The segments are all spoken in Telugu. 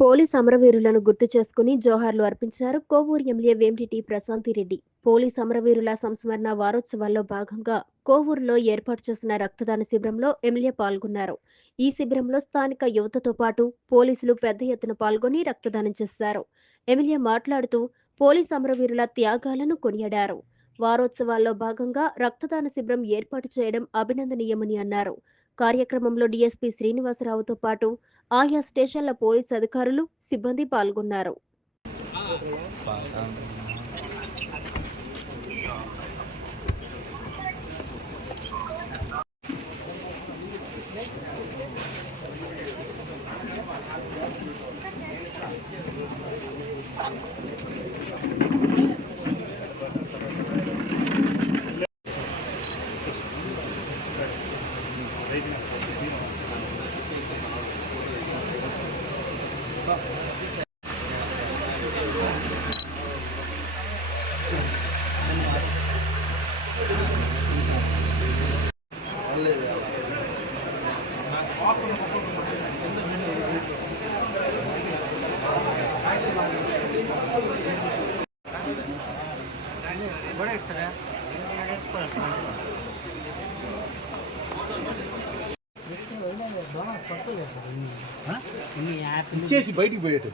పోలీస్ అమరవీరులను గుర్తు చేసుకుని జోహార్లు అర్పించారు. కోవూరు ఎమ్మెల్యే వేమిరెడ్డి ప్రశాంతిరెడ్డి పోలీస్ అమరవీరుల సంస్మరణ వారోత్సవాల్లో భాగంగా కోవూరులో ఏర్పాటు చేసిన రక్తదాన శిబిరంలో ఎమ్మెల్యే పాల్గొన్నారు. ఈ శిబిరంలో స్థానిక యువతతో పాటు పోలీసులు పెద్ద ఎత్తున పాల్గొని రక్తదానం చేశారు. ఎమ్మెల్యే మాట్లాడుతూ పోలీస్ అమరవీరుల త్యాగాలను కొనియాడారు. వారోత్సవాల్లో భాగంగా రక్తదాన శిబిరం ఏర్పాటు చేయడం అభినందనీయమని అన్నారు. కార్యక్రమంలో డీఎస్పీ శ్రీనివాసరావుతో పాటు ఆయా స్టేషన్ల పోలీస్ అధికారులు సిబ్బంది పాల్గొన్నారు. ఇచ్చేసి బయటికి పోయేటది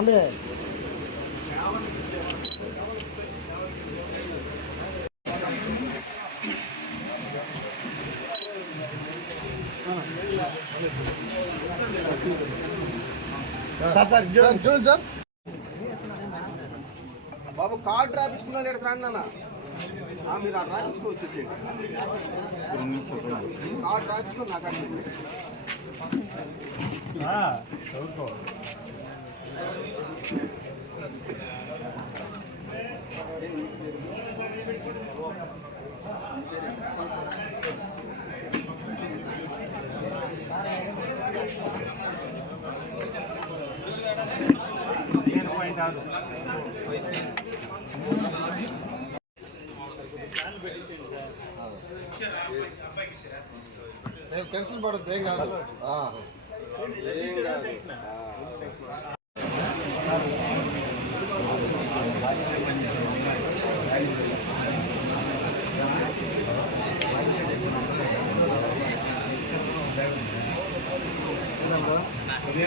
సార్ చూడండి సార్ బాబు కార్డు రాపించుకున్నా లేడు రాండి నాన్న. ఆ, మీరు అక్కడ రాపించుకోవచ్చు వచ్చేసేయండి. కార్డు రాపించుకో నాకు నేను టెన్షన్ పడద్దు ఏం కాదు. ఏం కాదు అదే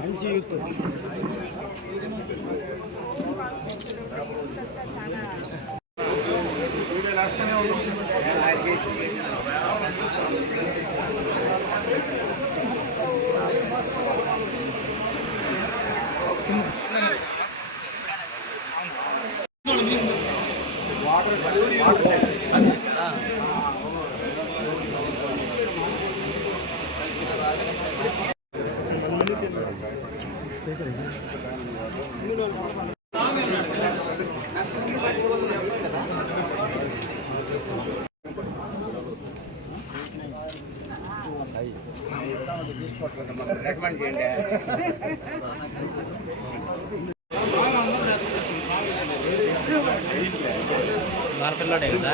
మంచి యూత్ రికమెండ్ చేయండి మార్కెట్లోనే కదా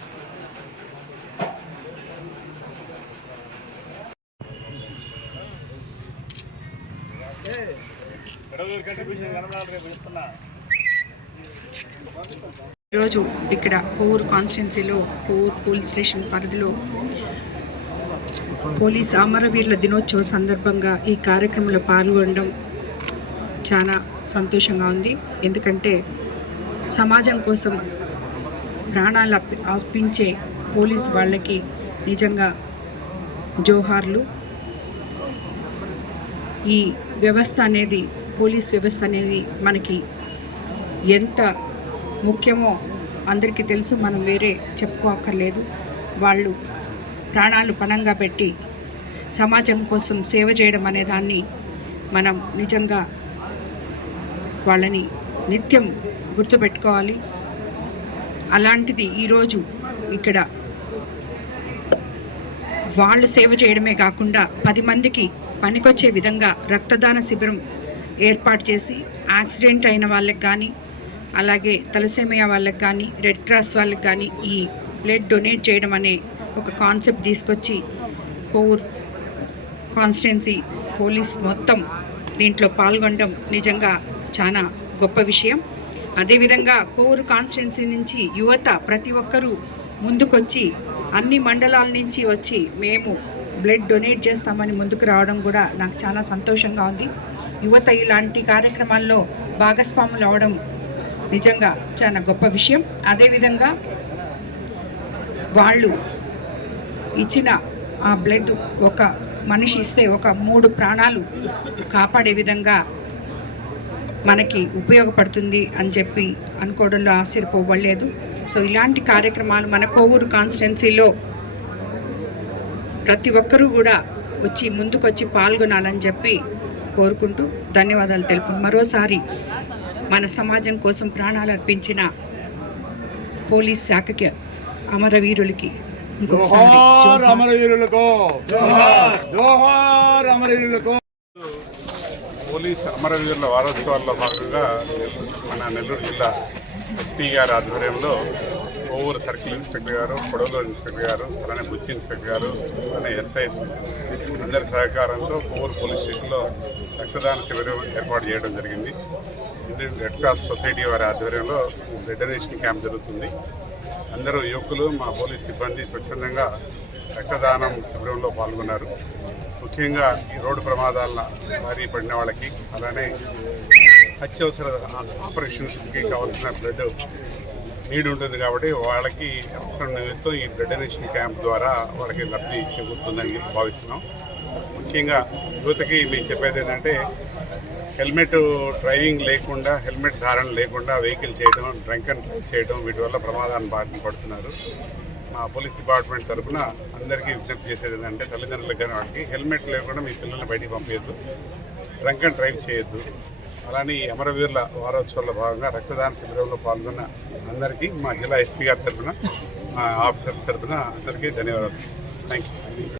ఈరోజు ఇక్కడ కోవూరు కాన్స్టిట్యున్సీలో కోవూరు పోలీస్ స్టేషన్ పరిధిలో పోలీస్ అమరవీరుల దినోత్సవ సందర్భంగా ఈ కార్యక్రమంలో పాల్గొనడం చాలా సంతోషంగా ఉంది. ఎందుకంటే సమాజం కోసం ప్రాణాలు అర్పించే పోలీస్ వాళ్ళకి నిజంగా జోహార్లు ఈ వ్యవస్థ అనేది పోలీస్ వ్యవస్థ అనేది మనకి ఎంత ముఖ్యమో అందరికీ తెలుసు మనం వేరే చెప్పుకోక్కర్లేదు. వాళ్ళు ప్రాణాలు పణంగా పెట్టి సమాజం కోసం సేవ చేయడం అనే దాన్ని మనం నిజంగా వాళ్ళని నిత్యం గుర్తుపెట్టుకోవాలి. అలాంటిది ఈరోజు ఇక్కడ వాళ్ళు సేవ చేయడమే కాకుండా పది మందికి పనికొచ్చే విధంగా రక్తదాన శిబిరం ఏర్పాటు చేసి యాక్సిడెంట్ అయిన వాళ్ళకి కానీ అలాగే తలసేమియా వాళ్ళకి కానీ రెడ్ క్రాస్ వాళ్ళకి కానీ ఈ బ్లడ్ డొనేట్ చేయడం అనే ఒక కాన్సెప్ట్ తీసుకొచ్చి పోర్ కాన్స్టిట్యున్సీ పోలీస్ మొత్తం దీంట్లో పాల్గొనడం నిజంగా చాలా గొప్ప విషయం. అదేవిధంగా కోవూరు కాన్స్టిట్యున్సీ నుంచి యువత ప్రతి ఒక్కరూ ముందుకొచ్చి అన్ని మండలాల నుంచి వచ్చి మేము బ్లడ్ డొనేట్ చేస్తామని ముందుకు రావడం కూడా నాకు చాలా సంతోషంగా ఉంది. యువత ఇలాంటి కార్యక్రమాల్లో భాగస్వాములు అవడం నిజంగా చాలా గొప్ప విషయం. అదేవిధంగా వాళ్ళు ఇచ్చిన ఆ బ్లడ్ ఒక మనిషి ఇస్తే ఒక మూడు ప్రాణాలు కాపాడే విధంగా మనకి ఉపయోగపడుతుంది అని చెప్పి అనుకోవడంలో ఆశ్చర్యపోవలేదు. సో ఇలాంటి కార్యక్రమాలు మన కోవూరు కాన్స్టిట్యున్సీలో ప్రతి ఒక్కరూ కూడా వచ్చి ముందుకొచ్చి పాల్గొనాలని చెప్పి కోరుకుంటూ ధన్యవాదాలు తెలుపు మరోసారి మన సమాజం కోసం ప్రాణాలు అర్పించిన పోలీస్ శాఖకి అమరవీరులకి ఇంకొకసారి జోహార్. అమరవీరులకు జోహార్ అమరవీరులకు పోలీస్ అమరవీరుల వారోత్సవాల్లో భాగంగా మన నెల్లూరు జిల్లా ఎస్పీ గారి ఆధ్వర్యంలో ఓవూరు సర్కిల్ ఇన్స్పెక్టర్ గారు పొడవలూరు ఇన్స్పెక్టర్ గారు అలానే బుచ్చి ఇన్స్పెక్టర్ గారు అలానే ఎస్ఐస్ అందరి సహకారంతో ఓవూరు పోలీస్ స్టేషన్లో రక్తదాన శిబిరం ఏర్పాటు చేయడం జరిగింది. ఇండియన్ రెడ్ క్రాస్ సొసైటీ వారి ఆధ్వర్యంలో బ్లడ్ డొనేషన్ క్యాంప్ జరుగుతుంది. అందరూ యువకులు మా పోలీస్ సిబ్బంది స్వచ్ఛందంగా రక్తదానం శిబిరంలో పాల్గొన్నారు. ముఖ్యంగా ఈ రోడ్డు ప్రమాదాల భారీ పడిన వాళ్ళకి అలానే అత్యవసర ఆపరేషన్స్కి కావాల్సిన బ్లడ్ నీడ్ ఉంటుంది కాబట్టి వాళ్ళకి అవసరం నిమిత్తం ఈ బ్లడ్ డొనేషన్ క్యాంప్ ద్వారా వాళ్ళకి లబ్ధి చేకూరుతుందని భావిస్తున్నాం. ముఖ్యంగా యువతకి మేము చెప్పేది ఏంటంటే హెల్మెట్ డ్రైవింగ్ లేకుండా హెల్మెట్ ధారణ లేకుండా వెహికల్ చేయడం డ్రంక్ అండ్ డ్రైవ్ చేయడం వీటి వల్ల ప్రమాదాన్ని బారిన పడుతున్నారు. మా పోలీస్ డిపార్ట్మెంట్ తరఫున అందరికీ విజ్ఞప్తి చేసేది ఏంటంటే తల్లిదండ్రులకు కానీ వాళ్ళకి హెల్మెట్ లేకుండా మీ పిల్లల్ని బయటికి పంపించద్దు డ్రంక్ అండ్ డ్రైవ్ చేయొద్దు. అలానే ఈ అమరవీరుల వారోత్సవంలో భాగంగా రక్తదాన శిబిరంలో పాల్గొన్న అందరికీ మా జిల్లా ఎస్పీ గారి తరఫున మా ఆఫీసర్స్ తరఫున అందరికీ ధన్యవాదాలు. Thank you